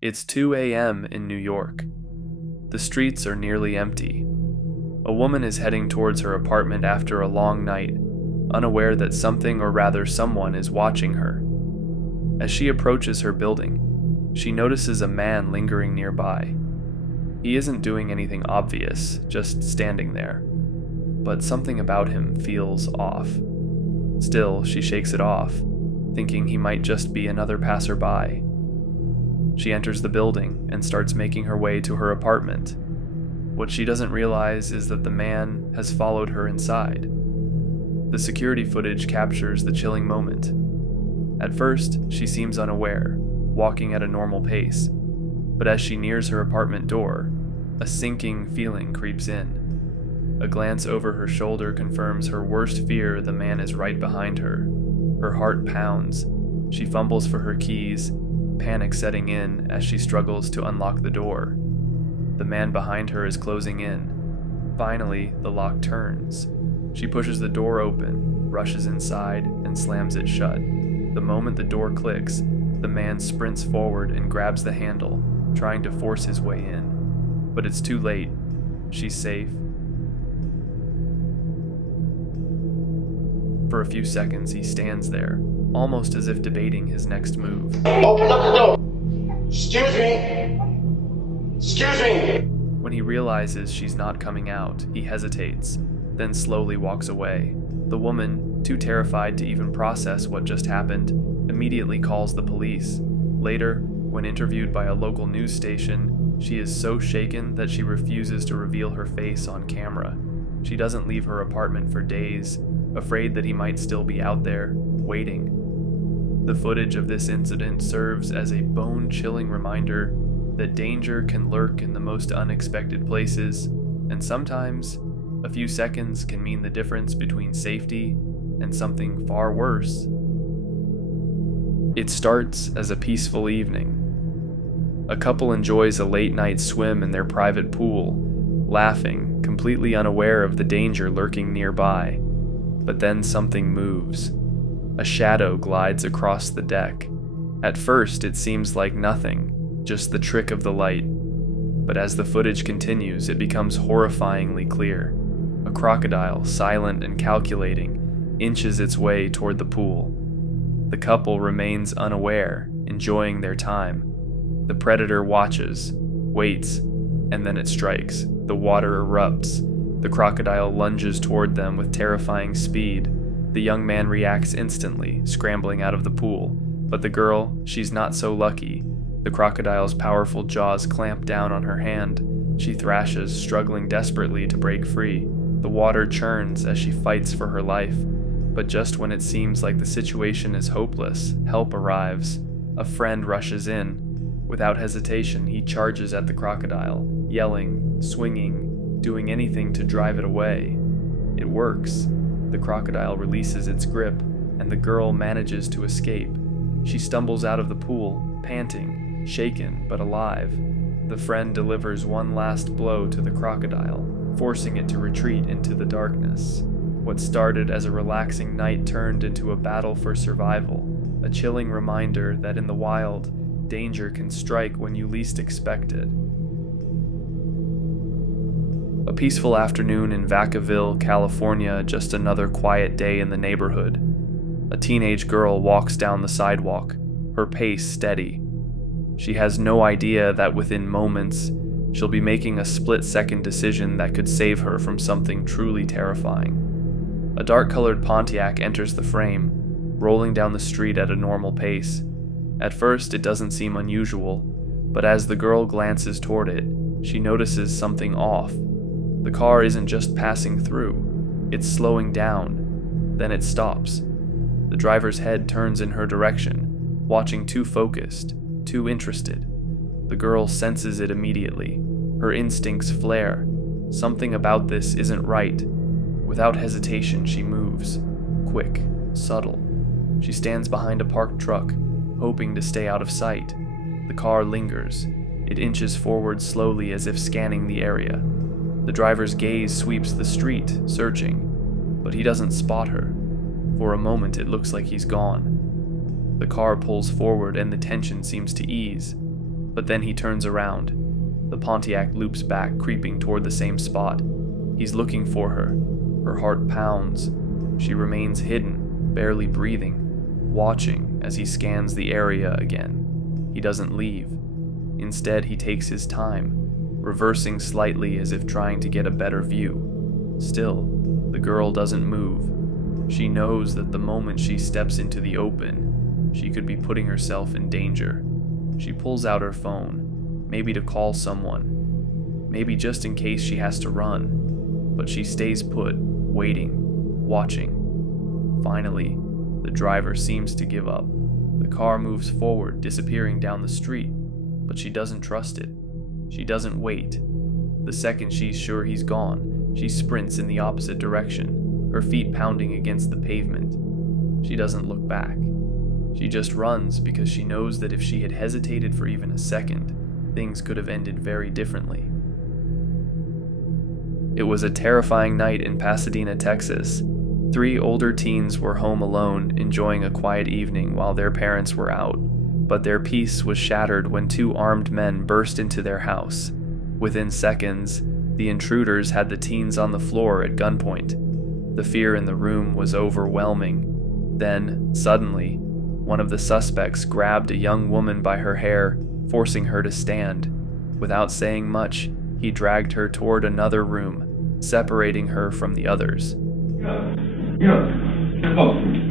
It's 2 a.m. in New York. The streets are nearly empty. A woman is heading towards her apartment after a long night, unaware that something, or rather someone, is watching her. As she approaches her building, she notices a man lingering nearby. He isn't doing anything obvious, just standing there. But something about him feels off. Still, she shakes it off, thinking he might just be another passerby. She enters the building and starts making her way to her apartment. What she doesn't realize is that the man has followed her inside. The security footage captures the chilling moment. At first, she seems unaware, walking at a normal pace, but as she nears her apartment door, a sinking feeling creeps in. A glance over her shoulder confirms her worst fear: the man is right behind her. Her heart pounds. She fumbles for her keys, panic setting in as she struggles to unlock the door. The man behind her is closing in. Finally, the lock turns. She pushes the door open, rushes inside, and slams it shut. The moment the door clicks, the man sprints forward and grabs the handle, trying to force his way in. But it's too late. She's safe. For a few seconds, he stands there, almost as if debating his next move. Open up the door! Excuse me! Excuse me! When he realizes she's not coming out, he hesitates, then slowly walks away. The woman, too terrified to even process what just happened, immediately calls the police. Later, when interviewed by a local news station, she is so shaken that she refuses to reveal her face on camera. She doesn't leave her apartment for days, afraid that he might still be out there, waiting. The footage of this incident serves as a bone-chilling reminder that danger can lurk in the most unexpected places, and sometimes a few seconds can mean the difference between safety and something far worse. It starts as a peaceful evening. A couple enjoys a late-night swim in their private pool, laughing, completely unaware of the danger lurking nearby. But then something moves. A shadow glides across the deck. At first, it seems like nothing, just the trick of the light. But as the footage continues, it becomes horrifyingly clear. A crocodile, silent and calculating, inches its way toward the pool. The couple remains unaware, enjoying their time. The predator watches, waits, and then it strikes. The water erupts. The crocodile lunges toward them with terrifying speed. The young man reacts instantly, scrambling out of the pool. But the girl, she's not so lucky. The crocodile's powerful jaws clamp down on her hand. She thrashes, struggling desperately to break free. The water churns as she fights for her life. But just when it seems like the situation is hopeless, help arrives. A friend rushes in. Without hesitation, he charges at the crocodile, yelling, swinging, doing anything to drive it away. It works. The crocodile releases its grip, and the girl manages to escape. She stumbles out of the pool, panting, shaken but alive. The friend delivers one last blow to the crocodile, forcing it to retreat into the darkness. What started as a relaxing night turned into a battle for survival, a chilling reminder that in the wild, danger can strike when you least expect it. A peaceful afternoon in Vacaville, California, just another quiet day in the neighborhood. A teenage girl walks down the sidewalk, her pace steady. She has no idea that within moments, she'll be making a split-second decision that could save her from something truly terrifying. A dark-colored Pontiac enters the frame, rolling down the street at a normal pace. At first, it doesn't seem unusual, but as the girl glances toward it, she notices something off. The car isn't just passing through, it's slowing down. Then it stops. The driver's head turns in her direction, watching too focused, too interested. The girl senses it immediately. Her instincts flare. Something about this isn't right. Without hesitation, she moves. Quick, subtle. She stands behind a parked truck, hoping to stay out of sight. The car lingers. It inches forward slowly as if scanning the area. The driver's gaze sweeps the street, searching, but he doesn't spot her. For a moment, it looks like he's gone. The car pulls forward and the tension seems to ease. But then he turns around. The Pontiac loops back, creeping toward the same spot. He's looking for her. Her heart pounds. She remains hidden, barely breathing, watching as he scans the area again. He doesn't leave. Instead, he takes his time, reversing slightly as if trying to get a better view. Still, the girl doesn't move. She knows that the moment she steps into the open, she could be putting herself in danger. She pulls out her phone, maybe to call someone, maybe just in case she has to run, but she stays put, waiting, watching. Finally, the driver seems to give up. The car moves forward, disappearing down the street, but she doesn't trust it. She doesn't wait. The second she's sure he's gone, she sprints in the opposite direction, her feet pounding against the pavement. She doesn't look back. She just runs because she knows that if she had hesitated for even a second, things could have ended very differently. It was a terrifying night in Pasadena, Texas. 3 older teens were home alone, enjoying a quiet evening while their parents were out, but their peace was shattered when 2 armed men burst into their house. Within seconds, the intruders had the teens on the floor at gunpoint. The fear in the room was overwhelming. Then, suddenly, one of the suspects grabbed a young woman by her hair, forcing her to stand. Without saying much, he dragged her toward another room, separating her from the others.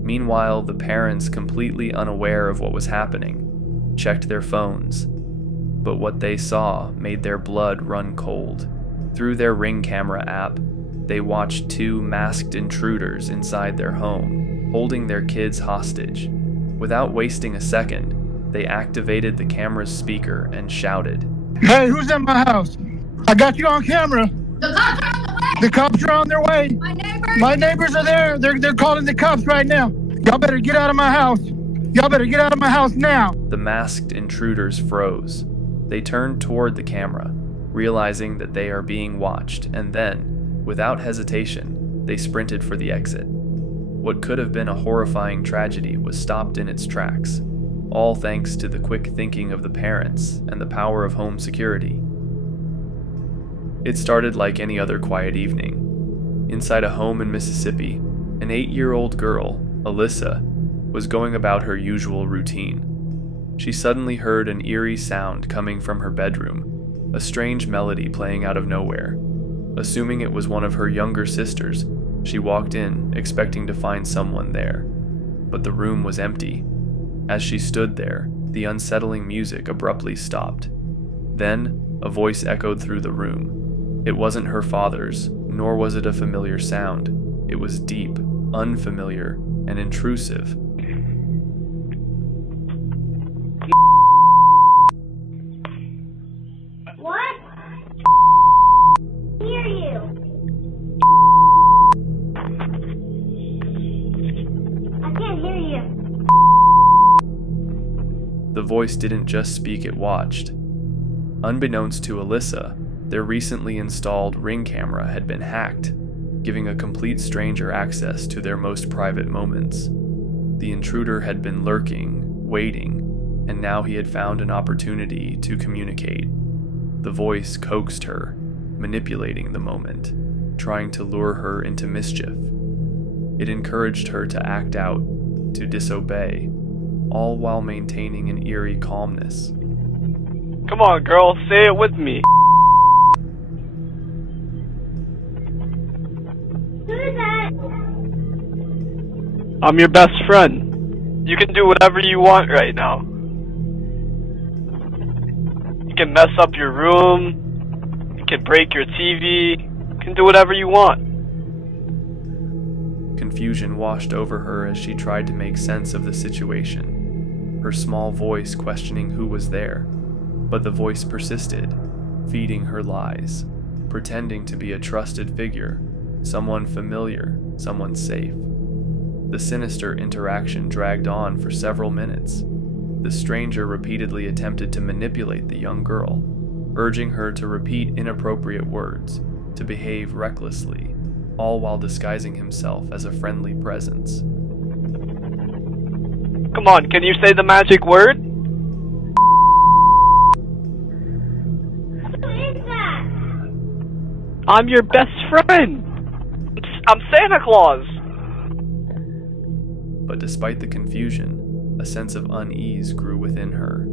Meanwhile, the parents, completely unaware of what was happening, checked their phones. But what they saw made their blood run cold. Through their Ring camera app, they watched 2 masked intruders inside their home, holding their kids hostage. Without wasting a second, they activated the camera's speaker and shouted, "Hey, who's in my house? I got you on camera. The cops are on the way! The cops are on their way. My neighbors are there. They're calling the cops right now. Y'all better get out of my house. Y'all better get out of my house now." The masked intruders froze. They turned toward the camera, realizing that they are being watched, and then, without hesitation, they sprinted for the exit. What could have been a horrifying tragedy was stopped in its tracks, all thanks to the quick thinking of the parents and the power of home security. It started like any other quiet evening. Inside a home in Mississippi, an 8-year-old girl, Alyssa, was going about her usual routine. She suddenly heard an eerie sound coming from her bedroom, a strange melody playing out of nowhere. Assuming it was one of her younger sisters, she walked in, expecting to find someone there. But the room was empty. As she stood there, the unsettling music abruptly stopped. Then, a voice echoed through the room. It wasn't her father's, nor was it a familiar sound. It was deep, unfamiliar, and intrusive. What? Hear you. I can't hear you. The voice didn't just speak, it watched. Unbeknownst to Alyssa, their recently installed Ring camera had been hacked, giving a complete stranger access to their most private moments. The intruder had been lurking, waiting, and now he had found an opportunity to communicate. The voice coaxed her, manipulating the moment, trying to lure her into mischief. It encouraged her to act out, to disobey, all while maintaining an eerie calmness. Come on, girl, say it with me. Who is that? I'm your best friend. You can do whatever you want right now. You can mess up your room. You can break your TV. You can do whatever you want. Confusion washed over her as she tried to make sense of the situation, her small voice questioning who was there. But the voice persisted, feeding her lies, pretending to be a trusted figure, someone familiar, someone safe. The sinister interaction dragged on for several minutes. The stranger repeatedly attempted to manipulate the young girl, urging her to repeat inappropriate words, to behave recklessly, all while disguising himself as a friendly presence. Come on, can you say the magic word? I'm your best friend. I'm Santa Claus. But despite the confusion, a sense of unease grew within her.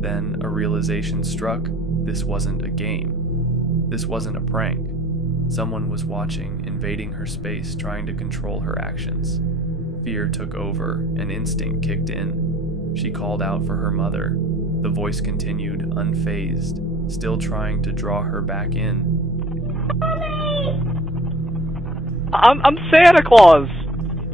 Then a realization struck: this wasn't a game. This wasn't a prank. Someone was watching, invading her space, trying to control her actions. Fear took over, and instinct kicked in. She called out for her mother. The voice continued, unfazed, still trying to draw her back in. I'm Santa Claus.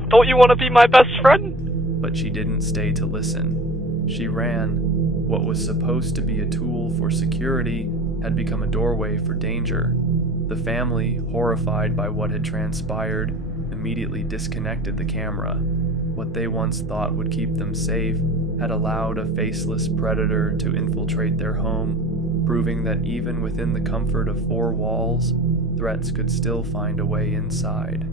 Don't you want to be my best friend? But she didn't stay to listen. She ran. What was supposed to be a tool for security had become a doorway for danger. The family, horrified by what had transpired, immediately disconnected the camera. What they once thought would keep them safe had allowed a faceless predator to infiltrate their home, proving that even within the comfort of four walls, threats could still find a way inside.